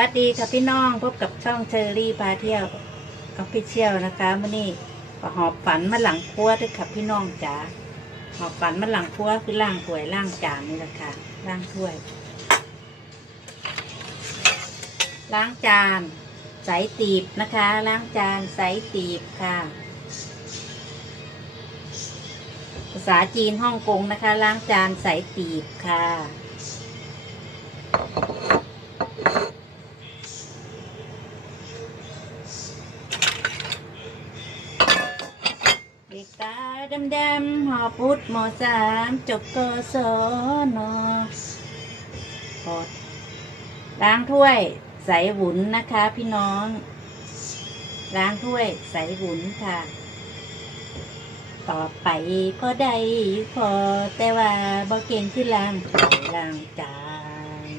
สวัสดีค่ะพี่น้องพบกับช่องเชอรี่พาเที่ยวออฟฟิเชียลนะคะมื่อนี้ก็หอบฝันมาหลังครัวด้วยค่ะพี่น้องจ๋าหอบฝันมาหลังครัวคือล่างถ้วยล่างจานนี่แหละค่ะล่างถ้วย ล้างจานใสตีบนะคะ ล้างจานใสตีบค่ะ ภาษาจีนฮ่องกงนะคะ ล้างจานใสตีบค่ะ ด็ตาดำดำหอพุทธมสามจบกศนกดล้างถ้วย ใส่หุ่นนะคะ พี่น้อง ล้างถ้วย ใส่หุ่นค่ะ ต่อไปก็ได้พอแต่ว่าบ่เก่งที่ล้างล้างจาน